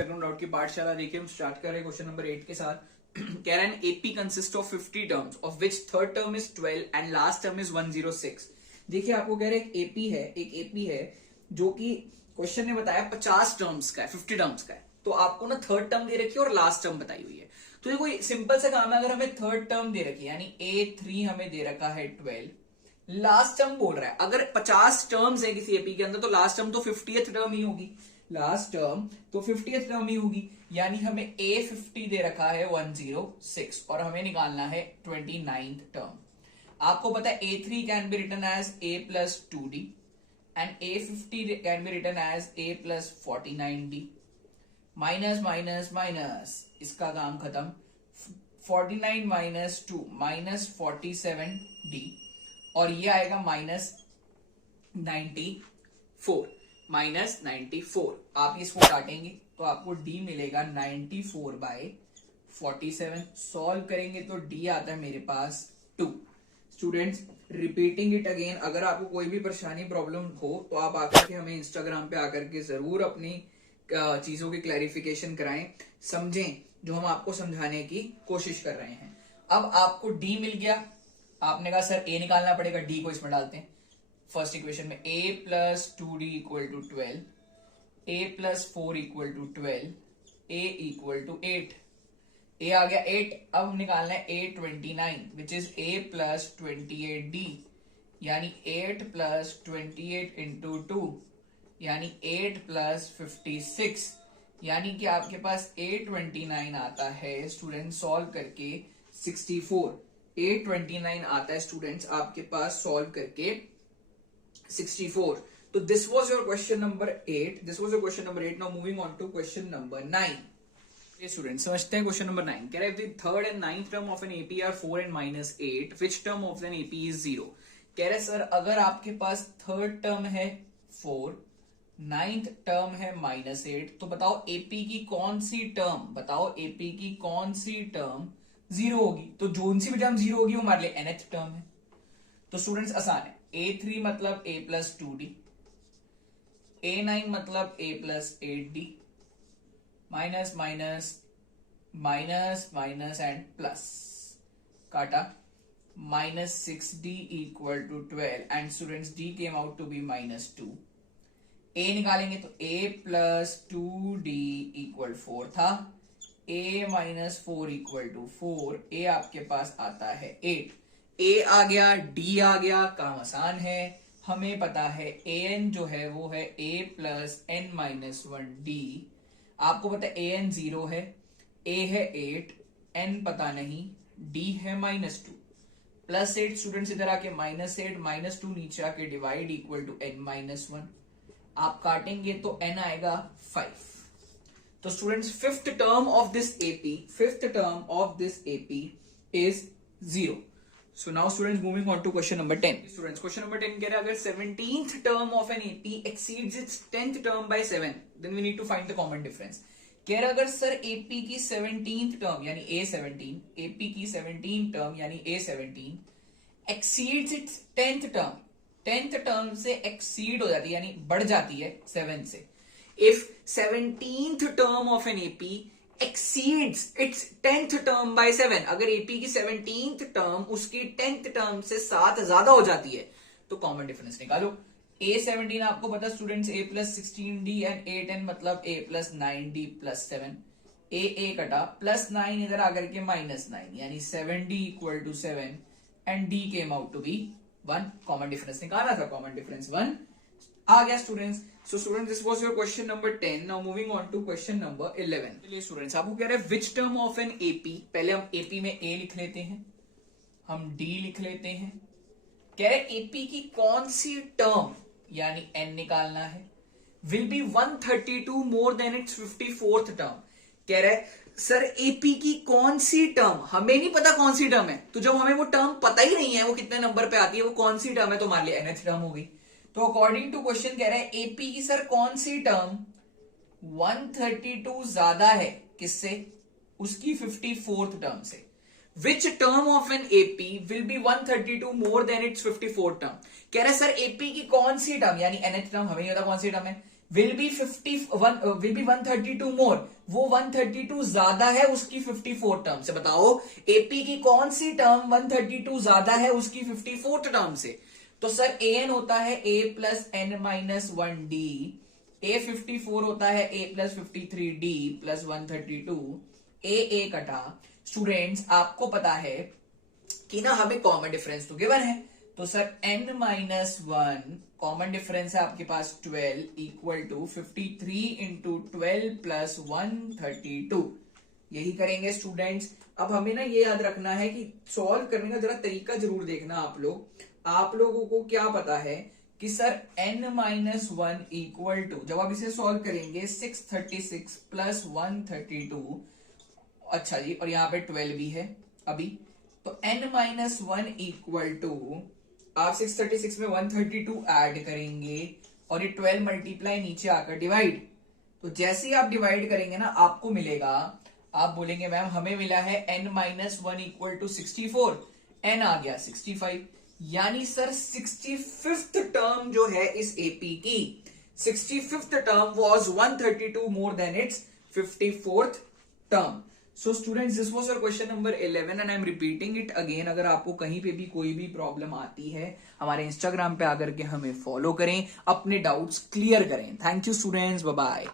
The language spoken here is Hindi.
सेकंड राउंड की पाठशाला देखिए हम स्टार्ट कर रहे हैं क्वेश्चन नंबर 8 के साथ। कह रहा है an AP consist of 50 terms of which third term is 12 and last term is 106। देखिए आपको कह रहे हैं एक एपी है जो कि क्वेश्चन ने बताया 50 टर्म्स का है, 50 टर्म्स का है। तो आपको ना थर्ड टर्म दे रखी है और लास्ट टर्म बताई हुई है। तो ये कोई सिंपल सा काम है, अगर हमें थर्ड टर्म दे रखी है यानी A3 हमें दे रखा है 12, लास्ट टर्म बोल रहा है अगर 50 टर्म्स है किसी एपी के अंदर तो लास्ट टर्म तो 50th टर्म ही होगी, लास्ट टर्म तो 50th टर्म ही होगी। यानी हमें A50 दे रखा है 106 और हमें निकालना है 29th टर्म। आपको पता है A3 can be written as A plus 2D and A50 can be written as A plus 49D। Minus minus minus इसका काम खत्म, 49 माइनस 2 माइनस 47D और ये आएगा माइनस 94, माइनस 94। आप इसको काटेंगे तो आपको D मिलेगा 94/47। सॉल्व करेंगे तो D आता है मेरे पास 2। स्टूडेंट्स रिपीटिंग इट अगेन, अगर आपको कोई भी परेशानी प्रॉब्लम हो तो आप आकर के हमें इंस्टाग्राम पे आकर के जरूर अपनी चीजों की क्लैरिफिकेशन कराएं, समझें जो हम आपको समझाने की कोशिश कर रहे हैं। अब आपको D मिल गया, आपने कहा सर A निकालना पड़ेगा, D को इसमें डालते हैं। फर्स्ट इक्वेशन में A plus 2D equal to 12, A plus 4 equal to 12, A equal to 8। A आ गया 8, अब हम निकालना है A29 which is A plus 28D यानी 8 plus 28 इंटू 2 यानी 8 plus 56 यानी कि आपके पास A29 आता है स्टूडेंट सॉल्व करके 64। A29 आता है स्टूडेंट्स आपके पास सॉल्व करके 64। तो this was your question number 8। This was your question number 8। Now moving on to question number 9। ये स्टूडेंट्स समझते हैं क्वेश्चन नंबर 9। कह रहा है the third and ninth term of an AP are 4 and -8 which term of an AP is 0। कह रहे सर अगर आपके पास थर्ड टर्म है 4, नाइन्थ टर्म है -8 तो बताओ एपी की कौन सी टर्म, बताओ एपी की कौन सी टर्म 0 होगी। तो जोन सी भी टर्म 0 होगी वो हमारे लिए nth टर्म है। तो स्टूडेंट्स आसान है, A3 मतलब A plus 2D, A9 मतलब A plus 8D, minus minus minus minus and plus काटा, -6D equal to 12 and students D came out to be -2। A निकालेंगे तो A plus 2D इक्वल 4 था, A minus 4 equal to 4, A आपके पास आता है 8। A आ गया, D आ गया, काम आसान है। हमें पता है AN जो है वो है A plus n-1D। आपको पता है AN 0 है, A है 8, N पता नहीं, D है -2। +8 स्टूडेंट्स इधर आके -8 -2 नीचे आके डिवाइड इक्वल टू n-1। आप काटेंगे तो N आएगा 5। तो students fifth term of this AP is 0। So now students moving on to question number 10. Students question number 10 कह रहा है अगर 17th term of an AP exceeds its 10th term by 7 then we need to find the common difference. कह रहा अगर सर AP की 17th term यानी A17, AP की 17th term यानी A17 exceeds its 10th term, 10th term से exceed हो जाती है यानी बढ़ जाती है 7 से। If 17th term of an AP exceeds its 10th term by 7, अगर एपी की 17th टर्म उसकी 10th टर्म से 7 ज्यादा हो जाती है तो कॉमन डिफरेंस निकालो। A17 आपको पता students A plus 16D and A10 मतलब A plus 9D plus 7। A कटा +9 इधर आकर के -9 यानी 7D equal to 7 and D came out to be 1। Common difference निकाला था, कॉमन डिफरेंस 1 आ गया students. So students this was your question number 10. Now moving on to question number 11. चलिए स्टूडेंट्स आपको कह रहे हैं which term of an AP, पहले हम AP में A लिख लेते हैं, हम D लिख लेते हैं। कह रहे AP की कौन सी टर्म यानी N निकालना है will be 132 more than its 54th term. कह रहे सर AP की कौन सी टर्म, हमें नहीं पता कौन सी टर्म है, तो जब हमें वो टर्म पता ही नहीं है वो कितने नंबर पे आती है, वो कौन सी टर्म है तो हमारे लिए nth टर्म होगी। तो अकॉर्डिंग टू क्वेश्चन कह रहा है एपी की सर कौन सी टर्म 132 ज्यादा है किससे, उसकी 54th टर्म से। Which term of an AP will be 132 more than it's 54 term. कह रहे सर एपी की कौन सी टर्म, यानी एनएच टर्म, हमें नहीं पता कौन सी टर्म है, विल बी 132 मोर, वो 132 ज्यादा है उसकी 54 टर्म से। बताओ एपी की कौन सी टर्म 132 ज्यादा है उसकी 54 टर्म से। तो सर an होता है a plus N minus 1d, a54 होता है a plus 53d plus 132, a कटा। स्टूडेंट्स आपको पता है कि ना हमें कॉमन डिफरेंस तो गिवन है, तो sir n minus 1 common difference है आपके पास 12 इक्वल टू 53 इंटू 12 प्लस 132। यही करेंगे स्टूडेंट्स। अब हमें ना ये याद रखना है कि सॉल्व करने का जरा तरीका जरूर देखना आप लोग। आप लोगों को क्या पता है कि sir n minus 1 equal to, जब आप इसे सॉल्व करेंगे 636 प्लस 132, अच्छा जी, और यहाँ पे 12 भी है अभी, तो n माइनस 1 इक्वल टू, आप 636 में 132 ऐड करेंगे और ये 12 मल्टीप्लाई नीचे आकर डिवाइड। तो जैसे ही आप डिवाइड करेंगे ना आपको मिलेगा, आप बोलेंगे मैम हमें मिला है n minus 1 equal to 64, n आ गया 65, यानी सर 65th टर्म जो है इस एपी की 65th term was 132 more than it's 54th term. So students this was your question number 11 and I am repeating it again. अगर आपको कहीं पे भी कोई भी प्रॉब्लम आती है हमारे इंस्टाग्राम पे आकर के हमें फॉलो करें, अपने डाउट्स क्लियर करें। Thank you students, bye bye.